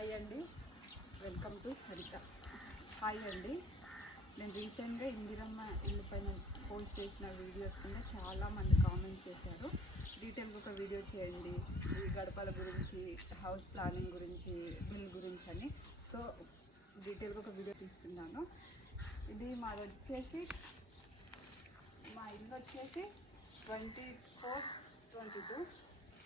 Hi అండి. Welcome to Saritha. Hi అండి. నేను రీసెంట్గా ఇందిరమ్మ ఇల్లు పైన పోస్ట్ చేసిన వీడియోస్ కింద చాలా మంది కామెంట్ చేశారు. డీటెయిల్గా ఒక వీడియో చేయండి. ఈ గడపల గురించి హౌస్ ప్లానింగ్ గురించి బిల్ గురించి అని. సో డీటెయిల్గా ఒక వీడియో తీస్తున్నాను. ఇది మాది వచ్చేసి మా ఇల్లు వచ్చేసి ట్వంటీ ఫోర్ ట్వంటీ టూ.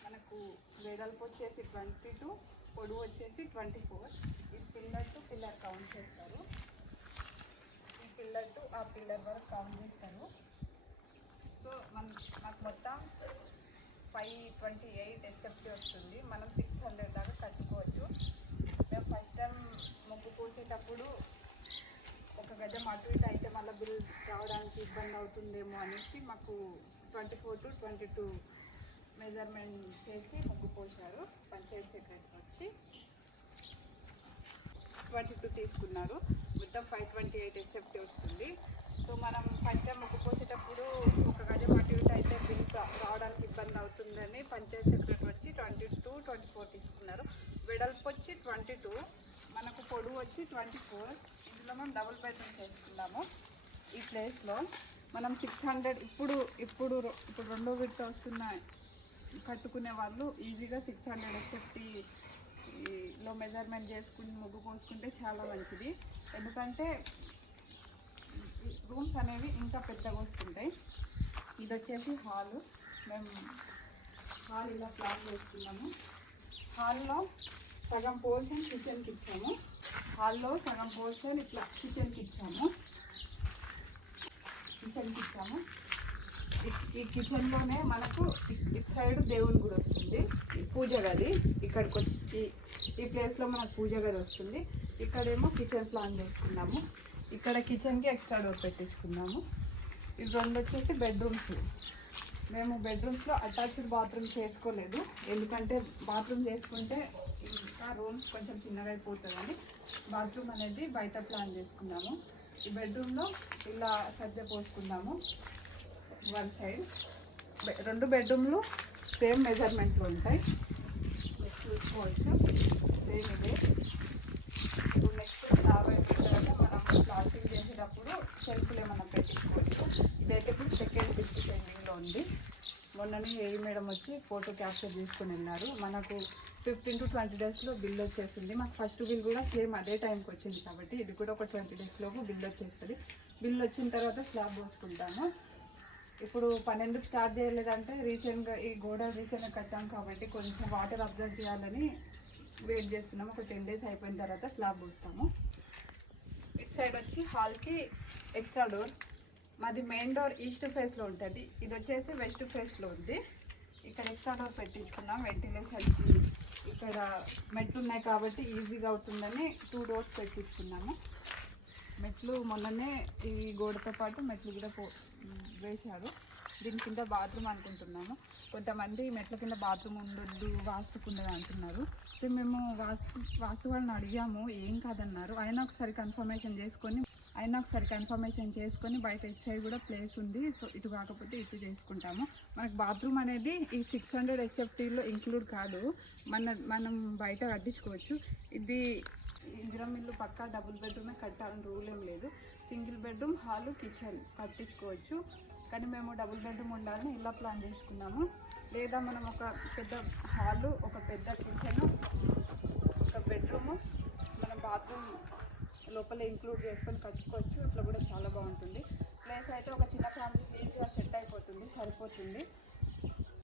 మనకు వేడల్పు వచ్చేసి ట్వంటీ టూ. పొడవు వచ్చేసి ట్వంటీ ఫోర్. ఈ పిల్లర్ టు పిల్లర్ కౌంట్ చేస్తారు. ఈ పిల్లర్ టు ఆ పిల్లర్ వరకు కౌంట్ చేస్తారు. సో మన నాకు మొత్తం ఫైవ్ ట్వంటీ ఎయిట్ ఎస్ఎఫ్టీ వస్తుంది. మనం సిక్స్ హండ్రెడ్ దాకా కట్టుకోవచ్చు. మేము ఫస్ట్ టైం మొగ్గు పోసేటప్పుడు ఒక గజం అటు ఇటు అయితే మళ్ళీ బిల్ రావడానికి ఇబ్బంది అవుతుందేమో అనేసి మాకు twenty four to twenty two measurement చేసి ముగ్గు పోశారు. పంచాయతీ సెక్రటరీ వచ్చి ట్వంటీ టూ తీసుకున్నారు. మొత్తం ఫైవ్ ట్వంటీ ఎయిట్ ఎస్ఎఫ్టీ వస్తుంది. సో మనం ఫస్ట్ టైం ముగ్గు పోసేటప్పుడు ఒక గజం అటు ఇటు అయితే బిల్ రావడానికి ఇబ్బంది అవుతుందని పంచాయతీ సెక్రటరీ వచ్చి ట్వంటీ టూ ట్వంటీ ఫోర్ తీసుకున్నారు. వెడల్పు వచ్చి ట్వంటీ టూ మనకు పొడవు వచ్చి ట్వంటీ ఫోర్ ఇందులో మనం డబుల్ బెడ్రూమ్ చేసుకున్నాము. ఈ ప్లేస్లో మనం సిక్స్ హండ్రెడ్ ఇప్పుడు ఇప్పుడు ఇప్పుడు రెండో విడత వస్తున్నాయి. కట్టుకునే వాళ్ళు ఈజీగా సిక్స్ హండ్రెడ్ ఫిఫ్టీలో మెజర్మెంట్ చేసుకుని ముగ్గు పోసుకుంటే చాలా మంచిది. ఎందుకంటే రూమ్స్ అనేవి ఇంకా పెద్దగా వస్తుంటాయి. ఇది వచ్చేసి హాలు. మేము హాల్ ఇలా ప్లాన్ చేసుకున్నాము. హాల్లో సగం పోర్షన్ కిచెన్కి ఇచ్చాము. హాల్లో సగం పోర్షన్ ఇట్లా కిచెన్కి ఇచ్చాము. కిచెన్కి ఇచ్చాము. ఈ- కిచెన్లోనే మనకు ఇటు సైడ్ దేవుని గుడి వస్తుంది. పూజ గది. ఇక్కడికి వచ్చి ఈ ప్లేస్లో మనకు పూజ గది వస్తుంది. ఇక్కడేమో కిచెన్ ప్లాన్ చేసుకున్నాము. ఇక్కడ కిచెన్కి ఎక్స్ట్రా డోర్ పెట్టించుకున్నాము. ఇవి రెండు వచ్చేసి బెడ్రూమ్స్ మేము బెడ్రూమ్స్లో అటాచ్డ్ బాత్రూమ్ చేసుకోలేదు. ఎందుకంటే బాత్రూమ్ చేసుకుంటే ఇంకా రూమ్స్ కొంచెం చిన్నగా అయిపోతుందని బాత్రూమ్ అనేది బయట ప్లాన్ చేసుకున్నాము. ఈ బెడ్రూమ్లో ఇలా సజ్జ పోసుకున్నాము. వన్ సైడ్ రెండు బెడ్రూమ్లు సేమ్ మెజర్మెంట్లు ఉంటాయి. మీరు చూసుకోవచ్చు సేమ్ ఇదే. ఇప్పుడు నెక్స్ట్ స్లాబ్ తర్వాత మనం ప్లాస్టింగ్ చేసేటప్పుడు సెల్ఫ్లు ఏమైనా పెట్టించుకోవచ్చు. ఇదైతే ఇప్పుడు సెకండ్ డిస్క్ సెండింగ్లో ఉంది. మొన్ననే ఏఈ మేడం వచ్చి ఫోటో క్యాప్చర్ తీసుకుని వెళ్ళారు. మనకు ఫిఫ్టీన్ టు ట్వంటీ డేస్లో బిల్ వచ్చేసింది. మాకు ఫస్ట్ బిల్ కూడా సేమ్ అదే టైంకి వచ్చింది కాబట్టి ఇది కూడా ఒక ట్వంటీ డేస్లోపు బిల్ వచ్చేస్తుంది. బిల్ వచ్చిన తర్వాత స్లాబ్ పోసుకుంటాము. ఇప్పుడు పని ఎందుకు స్టార్ట్ చేయలేదంటే రీసెంట్గా ఈ గోడలు రీసెంట్గా కట్టాం కాబట్టి కొంచెం వాటర్ అబ్జర్వ్ చేయాలని వెయిట్ చేస్తున్నాం. ఒక టెన్ డేస్ అయిపోయిన తర్వాత స్లాబ్ పోస్తాము. ఇటు సైడ్ వచ్చి హాల్కి ఎక్స్ట్రా డోర్. మాది మెయిన్ డోర్ ఈస్ట్ ఫేస్లో ఉంటుంది. ఇది వచ్చేసి వెస్ట్ ఫేస్లో ఉంది. ఇక్కడ ఎక్స్ట్రా డోర్ పెట్టించుకున్నాం. వెంటిలేషన్కి ఇక్కడ మెట్లు ఉన్నాయి కాబట్టి ఈజీగా అవుతుందని టూ డోర్స్ పెట్టించుకున్నాము. మెట్లు మొన్ననే ఈ గోడతో పాటు మెట్లు కూడా పో వేశారు. దీని కింద బాత్రూమ్ అనుకుంటున్నాము. కొంతమంది మెట్ల కింద బాత్రూమ్ ఉండొద్దు వాస్తుకుండదు అంటున్నారు. సో మేము వాస్తు వాస్తు వాళ్ళని అడిగాము ఏం కాదన్నారు. అయినా ఒకసారి కన్ఫర్మేషన్ చేసుకొని అయినా ఒకసారి కన్ఫర్మేషన్ చేసుకొని బయట ఇటు సైడ్ కూడా ప్లేస్ ఉంది. సో ఇటు కాకపోతే ఇటు చేసుకుంటాము. మనకు బాత్రూమ్ అనేది ఈ సిక్స్ హండ్రెడ్ ఎస్ఎఫ్టీలో ఇంక్లూడ్ కాదు. మన మనం బయట కట్టించుకోవచ్చు. ఇది ఇందిరం ఇల్లు పక్కా డబుల్ బెడ్రూమే కట్టాలని రూల్ ఏం లేదు. సింగిల్ బెడ్రూమ్ హాలు కిచెన్ కట్టించుకోవచ్చు. కానీ మేము డబుల్ బెడ్రూమ్ ఉండాలని ఇలా ప్లాన్ చేసుకున్నాము. లేదా మనం ఒక పెద్ద హాలు ఒక పెద్ద కిచెన్ ఒక బెడ్రూము మన బాత్రూమ్ లోపల ఇంక్లూడ్ చేసుకొని కట్టుకోవచ్చు. ఇట్లా కూడా చాలా బాగుంటుంది. ప్లేస్ అయితే ఒక చిన్న ఫ్యామిలీకి ఈజీగా సెట్ అయిపోతుంది సరిపోతుంది.